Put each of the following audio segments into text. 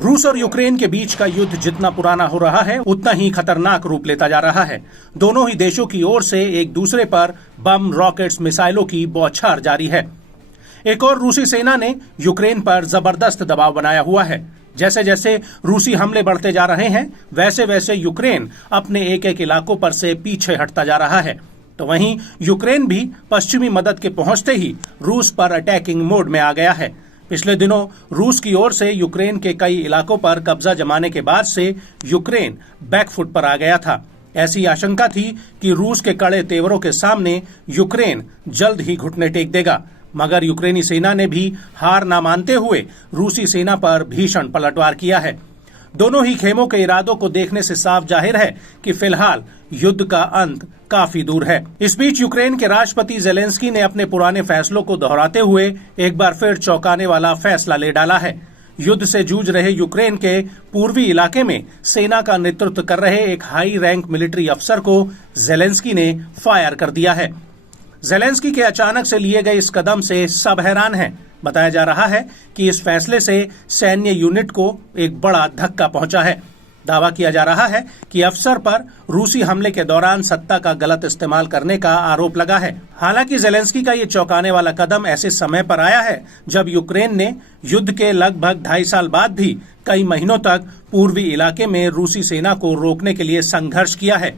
रूस और यूक्रेन के बीच का युद्ध जितना पुराना हो रहा है उतना ही खतरनाक रूप लेता जा रहा है। दोनों ही देशों की ओर से एक दूसरे पर बम, रॉकेट्स, मिसाइलों की बौछार जारी है। एक और रूसी सेना ने यूक्रेन पर जबरदस्त दबाव बनाया हुआ है। जैसे जैसे रूसी हमले बढ़ते जा रहे हैं वैसे वैसे यूक्रेन अपने एक एक इलाकों पर से पीछे हटता जा रहा है। तो वहीं यूक्रेन भी पश्चिमी मदद के पहुंचते ही रूस पर अटैकिंग मोड में आ गया है। पिछले दिनों रूस की ओर से यूक्रेन के कई इलाकों पर कब्जा जमाने के बाद से यूक्रेन बैकफुट पर आ गया था। ऐसी आशंका थी कि रूस के कड़े तेवरों के सामने यूक्रेन जल्द ही घुटने टेक देगा, मगर यूक्रेनी सेना ने भी हार न मानते हुए रूसी सेना पर भीषण पलटवार किया है। दोनों ही खेमों के इरादों को देखने से साफ जाहिर है कि फिलहाल युद्ध का अंत काफी दूर है। इस बीच यूक्रेन के राष्ट्रपति जेलेंस्की ने अपने पुराने फैसलों को दोहराते हुए एक बार फिर चौंकाने वाला फैसला ले डाला है। युद्ध से जूझ रहे यूक्रेन के पूर्वी इलाके में सेना का नेतृत्व कर रहे एक हाई रैंक मिलिट्री अफसर को जेलेंस्की ने फायर कर दिया है। जेलेंस्की के अचानक से लिए गए इस कदम से सब हैरान हैं। बताया जा रहा है कि इस फैसले से सैन्य यूनिट को एक बड़ा धक्का पहुंचा है। दावा किया जा रहा है कि अफसर पर रूसी हमले के दौरान सत्ता का गलत इस्तेमाल करने का आरोप लगा है। हालांकि जेलेंस्की का ये चौंकाने वाला कदम ऐसे समय पर आया है जब यूक्रेन ने युद्ध के लगभग 2.5 साल बाद भी कई महीनों तक पूर्वी इलाके में रूसी सेना को रोकने के लिए संघर्ष किया है।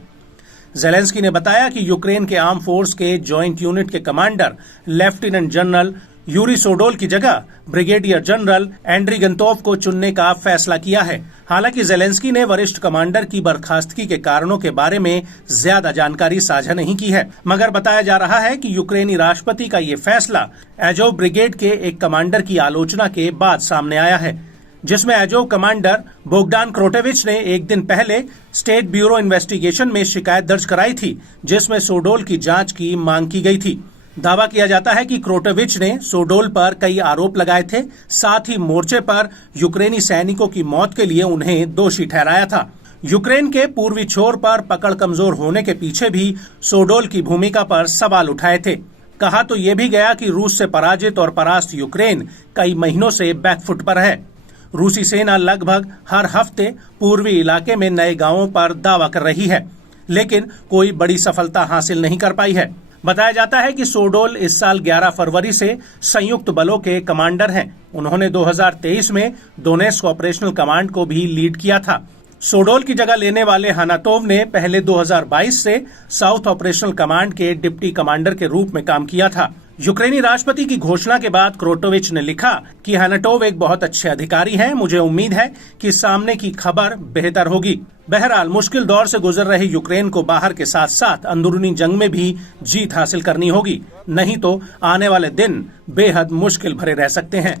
जेलेंस्की ने बताया कि यूक्रेन के आर्म फोर्स के जॉइंट यूनिट के कमांडर लेफ्टिनेंट जनरल यूरी सोडोल की जगह ब्रिगेडियर जनरल एंड्री गंतोव को चुनने का फैसला किया है। हालांकि जेलेंस्की ने वरिष्ठ कमांडर की बर्खास्तगी के कारणों के बारे में ज्यादा जानकारी साझा नहीं की है, मगर बताया जा रहा है कि यूक्रेनी राष्ट्रपति का ये फैसला एजोव ब्रिगेड के एक कमांडर की आलोचना के बाद सामने आया है, जिसमें एजोव कमांडर बोगडान क्रोटेविच ने एक दिन पहले स्टेट ब्यूरो इन्वेस्टिगेशन में शिकायत दर्ज कराई थी, जिसमें सोडोल की जांच की मांग की गई थी। दावा किया जाता है कि क्रोटेविच ने सोडोल पर कई आरोप लगाए थे, साथ ही मोर्चे पर यूक्रेनी सैनिकों की मौत के लिए उन्हें दोषी ठहराया था। यूक्रेन के पूर्वी छोर पर पकड़ कमजोर होने के पीछे भी सोडोल की भूमिका पर सवाल उठाए थे। कहा तो ये भी गया कि रूस से पराजित और परास्त यूक्रेन कई महीनों से बैकफुट पर है। रूसी सेना लगभग हर हफ्ते पूर्वी इलाके में नए गांवों पर दावा कर रही है, लेकिन कोई बड़ी सफलता हासिल नहीं कर पाई है। बताया जाता है कि सोडोल इस साल 11 फरवरी से संयुक्त बलों के कमांडर हैं। उन्होंने 2023 में डोनेस्क ऑपरेशनल कमांड को भी लीड किया था। सोडोल की जगह लेने वाले हानातोव ने पहले 2022 से साउथ ऑपरेशनल कमांड के डिप्टी कमांडर के रूप में काम किया था। यूक्रेनी राष्ट्रपति की घोषणा के बाद क्रोटोविच ने लिखा कि हानाटोव एक बहुत अच्छे अधिकारी हैं। मुझे उम्मीद है कि सामने की खबर बेहतर होगी। बहरहाल मुश्किल दौर से गुजर रहे यूक्रेन को बाहर के साथ साथ अंदरूनी जंग में भी जीत हासिल करनी होगी, नहीं तो आने वाले दिन बेहद मुश्किल भरे रह सकते हैं।